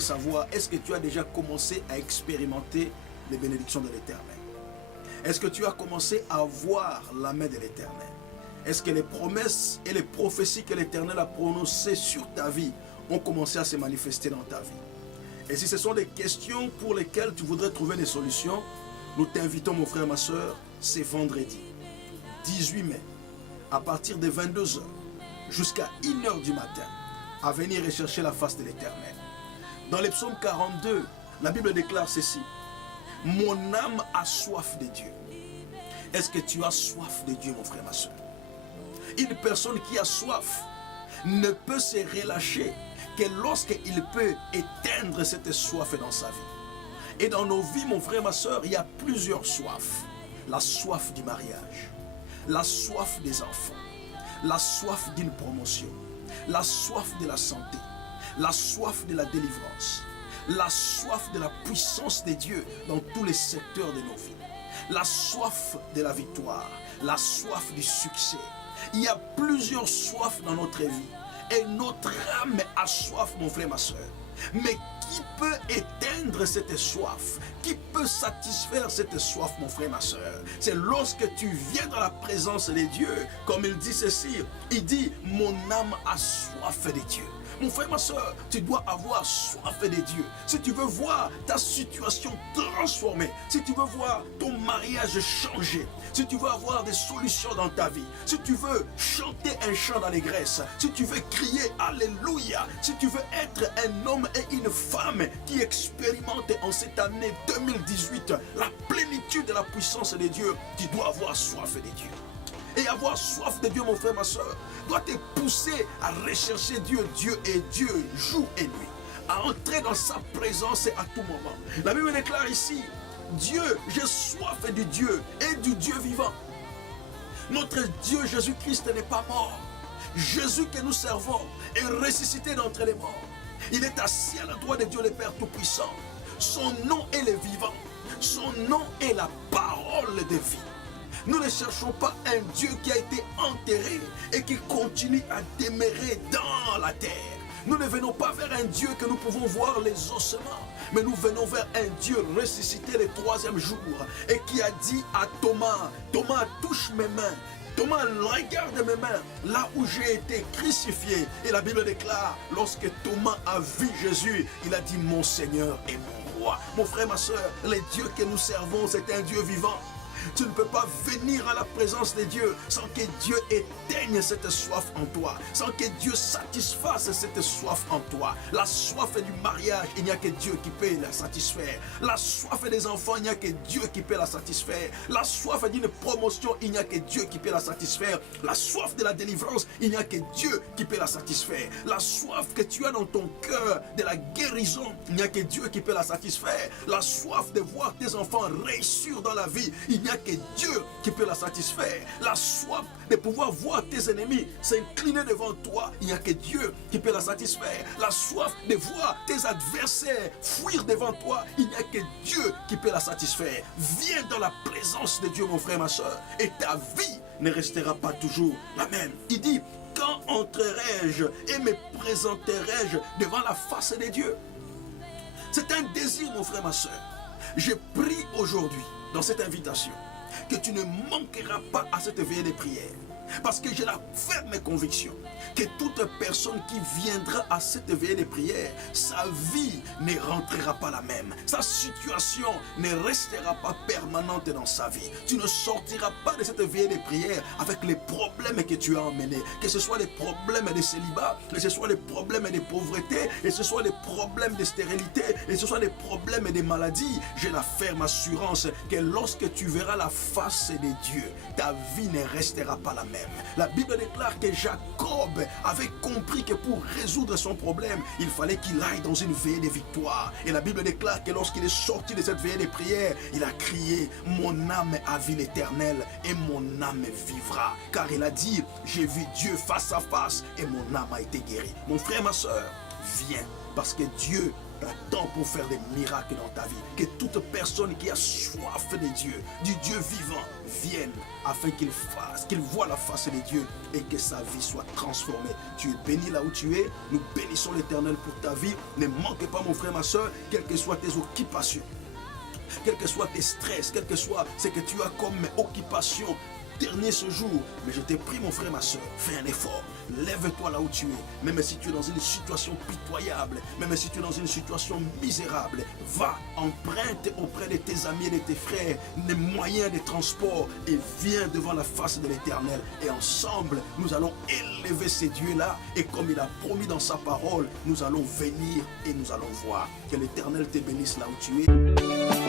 de savoir, est-ce que tu as déjà commencé à expérimenter les bénédictions de l'Éternel? Est-ce que tu as commencé à voir la main de l'Éternel? Est-ce que les promesses et les prophéties que l'Éternel a prononcées sur ta vie ont commencé à se manifester dans ta vie? Et si ce sont des questions pour lesquelles tu voudrais trouver des solutions, nous t'invitons, mon frère, ma soeur, c'est vendredi 18 mai, à partir de 22h jusqu'à 1h du matin, à venir rechercher la face de l'Éternel. Dans le psaume 42, la Bible déclare ceci: mon âme a soif de Dieu. Est-ce que tu as soif de Dieu, mon frère, ma soeur? Une personne qui a soif ne peut se relâcher que lorsqu'il peut éteindre cette soif dans sa vie. Et dans nos vies, mon frère, ma soeur, il y a plusieurs soifs. La soif du mariage, la soif des enfants, la soif d'une promotion, la soif de la santé, la soif de la délivrance, la soif de la puissance de Dieu dans tous les secteurs de nos vies, la soif de la victoire, la soif du succès. Il y a plusieurs soifs dans notre vie et notre âme a soif, mon frère, ma soeur. Mais qui peut éteindre cette soif? Qui peut satisfaire cette soif, mon frère, ma soeur? C'est lorsque tu viens dans la présence de Dieu, comme il dit ceci, il dit, mon âme a soif de Dieu. Mon frère, ma soeur, tu dois avoir soif de Dieu. Si tu veux voir ta situation transformée, si tu veux voir ton mariage changer, si tu veux avoir des solutions dans ta vie, si tu veux chanter un chant d'allégresse, si tu veux crier Alléluia, si tu veux être un homme et une femme qui expérimentent en cette année 2018 la plénitude de la puissance de Dieu, tu dois avoir soif de Dieu. Et avoir soif de Dieu, mon frère, ma soeur, doit te pousser à rechercher Dieu. Dieu est Dieu, jour et nuit. À entrer dans sa présence à tout moment. La Bible déclare ici, Dieu, j'ai soif du Dieu et du Dieu vivant. Notre Dieu Jésus-Christ n'est pas mort. Jésus que nous servons est ressuscité d'entre les morts. Il est assis à la droite de Dieu le Père Tout-Puissant. Son nom est le vivant. Son nom est la parole de vie. Nous ne cherchons pas un Dieu qui a été enterré et qui continue à demeurer dans la terre. Nous ne venons pas vers un Dieu que nous pouvons voir les ossements, mais nous venons vers un Dieu ressuscité le troisième jour et qui a dit à Thomas, Thomas, touche mes mains. Thomas, regarde mes mains, là où j'ai été crucifié. Et la Bible déclare, lorsque Thomas a vu Jésus, il a dit, mon Seigneur et mon roi. Mon frère, ma soeur, le Dieu que nous servons, c'est un Dieu vivant. Tu ne peux pas venir à la présence de Dieu sans que Dieu éteigne cette soif en toi, sans que Dieu satisfasse cette soif en toi. La soif du mariage, il n'y a que Dieu qui peut la satisfaire. La soif des enfants, il n'y a que Dieu qui peut la satisfaire. La soif d'une promotion, il n'y a que Dieu qui peut la satisfaire. La soif de la délivrance, il n'y a que Dieu qui peut la satisfaire. La soif que tu as dans ton cœur de la guérison, il n'y a que Dieu qui peut la satisfaire. La soif de voir tes enfants réussir dans la vie, il n'y a que Dieu qui peut la satisfaire. La soif de pouvoir voir tes ennemis s'incliner devant toi, il n'y a que Dieu qui peut la satisfaire. La soif de voir tes adversaires fuir devant toi, il n'y a que Dieu qui peut la satisfaire. Viens dans la présence de Dieu, mon frère, ma soeur, et ta vie ne restera pas toujours la même. Il dit, quand entrerai-je et me présenterai-je devant la face de Dieu? C'est un désir, mon frère, ma soeur. Je prie aujourd'hui, dans cette invitation, que tu ne manqueras pas à cette veillée de prière. Parce que j'ai la ferme conviction que toute personne qui viendra à cette veillée de prière, sa vie ne rentrera pas la même. Sa situation ne restera pas permanente dans sa vie. Tu ne sortiras pas de cette veillée de prière avec les problèmes que tu as emmenés. Que ce soit les problèmes de célibat, que ce soit les problèmes de pauvreté, que ce soit les problèmes de stérilité, que ce soit les problèmes de maladie. J'ai la ferme assurance que lorsque tu verras la face de Dieu, ta vie ne restera pas la même. La Bible déclare que Jacob avait compris que pour résoudre son problème, il fallait qu'il aille dans une veillée de victoire. Et la Bible déclare que lorsqu'il est sorti de cette veillée de prière, il a crié, mon âme a vu l'Éternel et mon âme vivra. Car il a dit, j'ai vu Dieu face à face et mon âme a été guérie. Mon frère, ma soeur, viens, parce que Dieu t'attend pour faire des miracles dans ta vie. Que toute personne qui a soif de Dieu, du Dieu vivant, vienne afin qu'il voie la face de Dieu et que sa vie soit transformée. Tu es béni là où tu es. Nous bénissons l'Éternel pour ta vie. Ne manque pas, mon frère, ma soeur, quelles que soient tes occupations, quels que soient tes stress, quel que soit ce que tu as comme occupation dernier ce jour. Mais je te prie, mon frère, ma soeur, fais un effort. Lève-toi là où tu es. Même si tu es dans une situation pitoyable, même si tu es dans une situation misérable, va, emprunte auprès de tes amis et de tes frères des moyens de transport et viens devant la face de l'Éternel. Et ensemble, nous allons élever ces dieux-là. Et comme il a promis dans sa parole, nous allons venir et nous allons voir. Que l'Éternel te bénisse là où tu es.